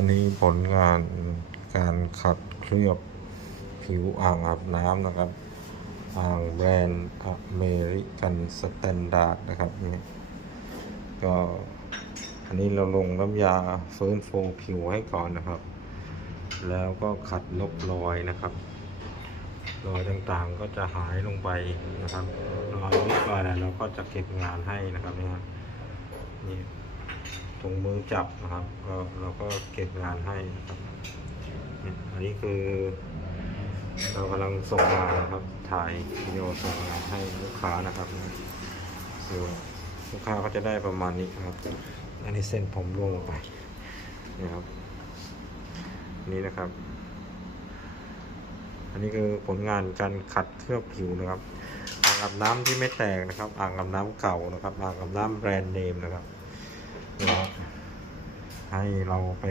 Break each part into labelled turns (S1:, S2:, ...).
S1: อันนี้ผลงานการขัดเคลือบผิวอ่างอาบน้ำนะครับ อ่างแบรนด์อเมริกันสแตนดาร์ดนะครับนี่ก็อันนี้เราลงน้ำยาเฟิร์นโฟผิวให้ก่อนนะครับ แล้วก็ขัดลบรอยนะครับ รอยต่างๆก็จะหายลงไปนะครับ รอยนิดรอยอะไรเราก็จะเก็บงานให้นะครับนี่ครับนี่ ถุงมือจับนะครับก็เราก็เก็บงานให้นะครับนี่อันนี้คือ เรากำลังส่งงานนะครับ ถ่ายวิดีโอส่งงานให้ลูกค้านะครับดูลูกค้าก็จะได้ประมาณนี้ครับ อันนี้เส้นผมร่วงลงไปนี่ครับ นี่นะครับ อันนี้คือผลงานการขัดเคลือบผิวนะครับ อ่างอาบน้ำที่ไม่แตกนะครับ อ่างอาบน้ำเก่านะครับ อ่างอาบน้ำแบรนด์เนมนะครับ เราให้เราไป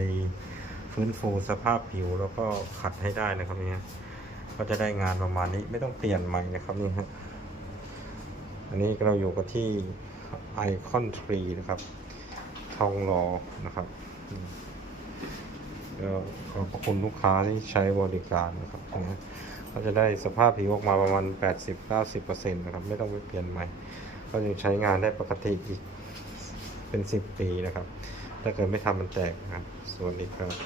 S1: ฟื้นฟูสภาพผิวแล้วก็ขัดให้ได้นะครับเนี่ยก็จะได้งานประมาณนี้ไม่ต้องเปลี่ยนใหม่นะครับนี่ฮะอันนี้เราอยู่กับที่ไอคอนทรีนะครับ ทองหล่อนะครับอืมก็ขอบคุณลูกค้าที่ใช้บริการนะครับนะก็จะได้สภาพผิวออกมาประมาณ 80-90%นะครับ ไม่ต้องไปเปลี่ยนใหม่ ก็ยังใช้งานได้ปกติอีก เป็น 10 ปีนะครับ ถ้าเกิดไม่ทำมันแตกนะครับ ส่วนอีกครับ